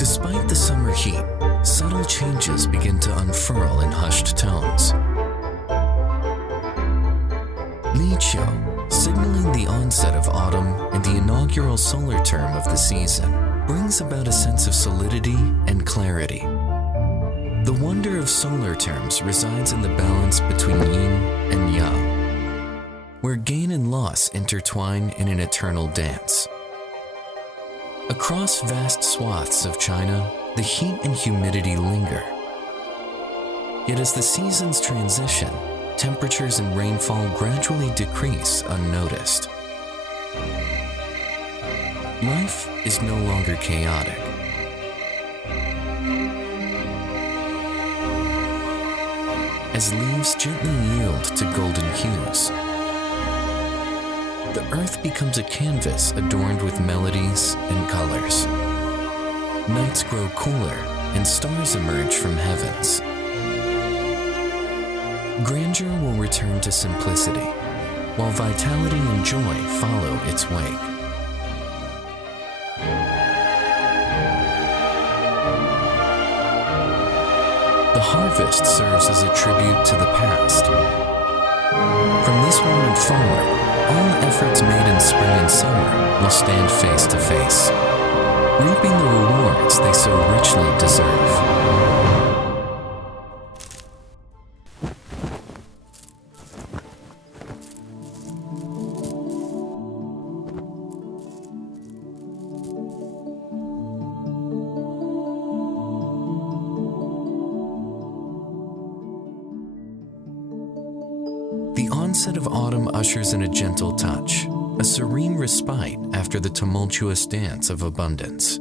Despite the summer heat, subtle changes begin to unfurl in hushed tones. Liqiu, signaling the onset of autumn and the inaugural solar term of the season, brings about a sense of solidity and clarity. The wonder of solar terms resides in the balance between yin and yang, where gain and loss intertwine in an eternal dance. Across vast swaths of China, the heat and humidity linger. Yet as the seasons transition, temperatures and rainfall gradually decrease unnoticed. Life is no longer chaotic. As leaves gently yield to golden hues, the earth becomes a canvas adorned with melodies and colors. Nights grow cooler and stars emerge from heavens. Grandeur will return to simplicity, while vitality and joy follow its wake. The harvest serves as a tribute to the past. From this moment forward, all efforts made in spring and summer will stand face to face, reaping the rewards they so richly deserve. The onset of autumn ushers in a gentle touch, a serene respite after the tumultuous dance of abundance.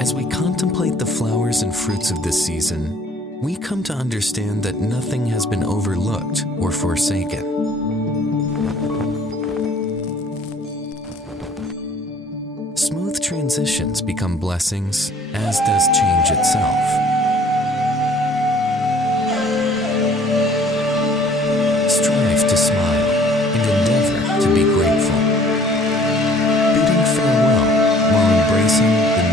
As we contemplate the flowers and fruits of this season, we come to understand that nothing has been overlooked or forsaken. Smooth transitions become blessings, as does change itself. Strive to smile and endeavor to be grateful, bidding farewell while embracing the